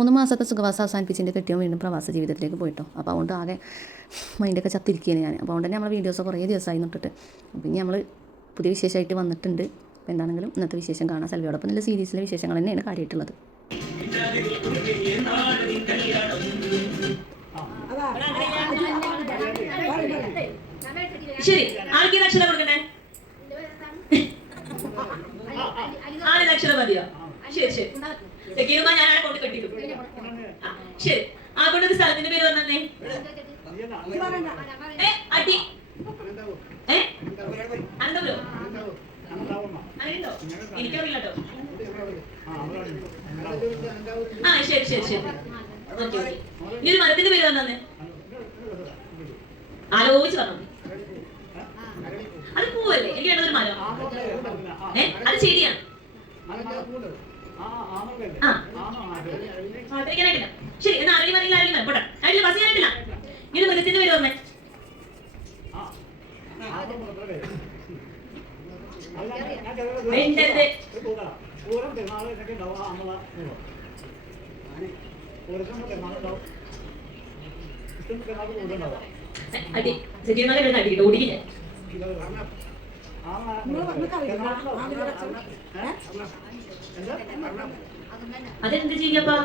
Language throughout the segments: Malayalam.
3 മാസത്തെ സുഖവാസം അവസാനിപ്പിച്ചതിൻ്റെ കെട്ടിയോ വീണ്ടും പ്രവാസ ജീവിതത്തിലേക്ക് പോയിട്ടോ. അപ്പോൾ അതുകൊണ്ട് ആകെ മൈൻഡൊക്കെ ചത്തിരിക്കുകയാണ് ഞാൻ. അപ്പോൾ അതുകൊണ്ട് തന്നെ നമ്മൾ വീഡിയോസ് കുറേ ദിവസമായി നിട്ടിട്ട്. അപ്പോൾ ഇനി നമ്മൾ പുതിയ വിശേഷമായിട്ട് വന്നിട്ടുണ്ട്. അപ്പോൾ എന്താണെങ്കിലും ഇന്നത്തെ വിശേഷം കാണാൻ സെൽവിയോടൊപ്പം നല്ല സീരീസിലെ വിശേഷങ്ങൾ തന്നെയാണ് കാര്യമായിട്ടുള്ളത്. ശരി, ആൾക്ക് അക്ഷരം കൊടുക്കണ്ടേ? ആളിന് അക്ഷരം മതിയോ? ശരി ശരി, ഞാൻ ആളെ കൊണ്ട് കെട്ടിക്കും. ശരി, ആ കൊണ്ടൊരു സ്ഥലത്തിന്റെ പേര് പറഞ്ഞേ. അടി അനന്തപുരം അങ്ങനെയുണ്ടോ? എനിക്കറിയില്ല കേട്ടോ. ആ ശരി ശരി ശരി, ഓക്കെ ഓക്കെ. ഇനി ഒരു മരത്തിന്റെ പേര് പറഞ്ഞേ, ആലോചിച്ച് പറഞ്ഞു. അത് പൂവല്ലേ? എനിക്ക് വേണ്ടതൊരു മരം. അത് ശരിയാണ്. ശരി, എന്നാ അറിയില്ല അറിയില്ല അറിയില്ല പോട്ടെ. അറിയില്ല ബസ് ചെയ്യാനായിട്ടില്ല. ഇനി മൃഗത്തിന്റെ പേര് പറഞ്ഞേ. അടി സെക്യൂരിറ്റി അടിക്കില്ല, ഓടിക്കില്ല. അതെന്ത് ചെയ്യപ്പാ?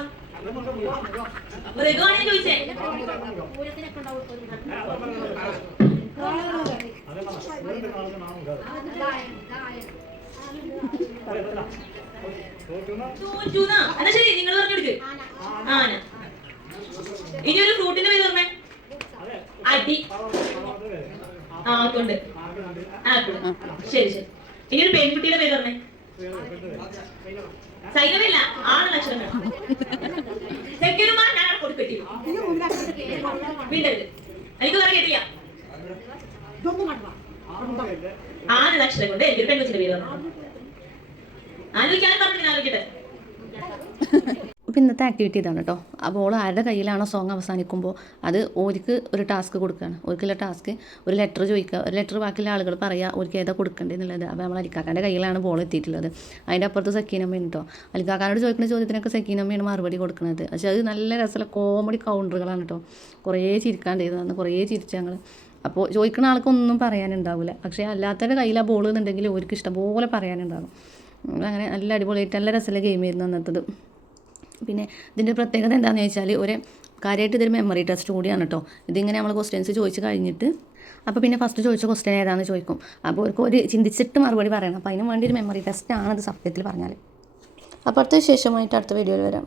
മൃഗമാണേ ചോദിച്ചേ. എന്നാ ശരി, നിങ്ങൾ പറഞ്ഞു കൊടുക്ക്. ആന. ഇനി ഒരു ഫ്രൂട്ടിന്റെ പേര് പറഞ്ഞേ. അടി. ആപ്പിളുണ്ട്. ആപ്പിൾ. ശരി ശരി. ഇനി ഒരു പെൺകുട്ടിയുടെ പേര് പറഞ്ഞേ. സൈനമില്ല, ആണ് ലക്ഷണം വേണം. സെക്യൂരുമാർ ഞാൻ കൊടുക്കട്ടി വീണ്ടരുത്. എനിക്ക് വേറെ കേട്ടില്ല. ആണ് ലക്ഷണം കൊണ്ട് എനിക്കൊരു പെൺകുച്ചിന്റെ പേര് പറഞ്ഞു. ആലോചിക്കാൻ പറഞ്ഞു, ആലോചിക്കട്ടെ. അപ്പോൾ ഇന്നത്തെ ആക്ടിവിറ്റി ഇതാണ് കേട്ടോ. അപ്പോൾ ഓൾ ആരുടെ കയ്യിലാണോ സോങ് അവസാനിക്കുമ്പോൾ അത് ഓർക്ക് ഒരു ടാസ്ക് കൊടുക്കുകയാണ്. ഓർക്കുള്ള ടാസ്ക് ഒരു ലെറ്റർ ചോദിക്കുക. ഒരു ലെറ്റർ ബാക്കിയുള്ള ആളുകൾ പറയുക ഓർക്ക് ഏതാ കൊടുക്കേണ്ടതെന്നുള്ളത്. അപ്പോൾ നമ്മൾ അലിക്കാക്കാൻ്റെ കയ്യിലാണ് ബോൾ എത്തിയിട്ടുള്ളത്. അതിൻ്റെ അപ്പുറത്ത് സക്കീനമ്മയാണ് കേട്ടോ. അലിക്കാക്കാനോട് ചോദിക്കുന്ന ചോദ്യത്തിനൊക്കെ സക്കീനമ്മയാണ് മറുപടി കൊടുക്കുന്നത്. പക്ഷേ അത് നല്ല രസമുള്ള കോമഡി കൗണ്ടറുകളാണ് കേട്ടോ. കുറേ ചിരിക്കാണ്ടിരുന്നു, കുറേ ചിരിച്ച് ഞങ്ങൾ. അപ്പോൾ ചോദിക്കുന്ന ആൾക്കൊന്നും പറയാനുണ്ടാവില്ല. പക്ഷേ അല്ലാത്തവരുടെ കയ്യിൽ ആ ബോൾ എന്നുണ്ടെങ്കിൽ അവർക്ക് ഇഷ്ടംപോലെ പറയാനുണ്ടാകും. അങ്ങനെ നല്ല അടിപൊളിയായിട്ട് നല്ല രസമുള്ള ഗെയിമായിരുന്നു അന്നത്തത്. പിന്നെ ഇതിൻ്റെ പ്രത്യേകത എന്താണെന്ന് ചോദിച്ചാൽ ഒരു കാര്യമായിട്ട് ഇതൊരു മെമ്മറി ടെസ്റ്റ് കൂടിയാണ് കേട്ടോ. ഇതിങ്ങനെ നമ്മൾ ക്വസ്റ്റ്യൻസ് ചോദിച്ച് കഴിഞ്ഞിട്ട് അപ്പോൾ പിന്നെ ഫസ്റ്റ് ചോദിച്ച ക്വസ്റ്റ്യൻ ഏതാണെന്ന് ചോദിക്കും. അപ്പോൾ അവർക്ക് ഒരു ചിന്തിച്ചിട്ട് മറുപടി പറയണം. അപ്പോൾ അതിന് വേണ്ടി ഒരു മെമ്മറി ടെസ്റ്റാണിത് സത്യത്തിൽ പറഞ്ഞാൽ. അപ്പോൾ അടുത്ത വിശേഷമായിട്ട് അടുത്ത വീഡിയോയിൽ വരാം.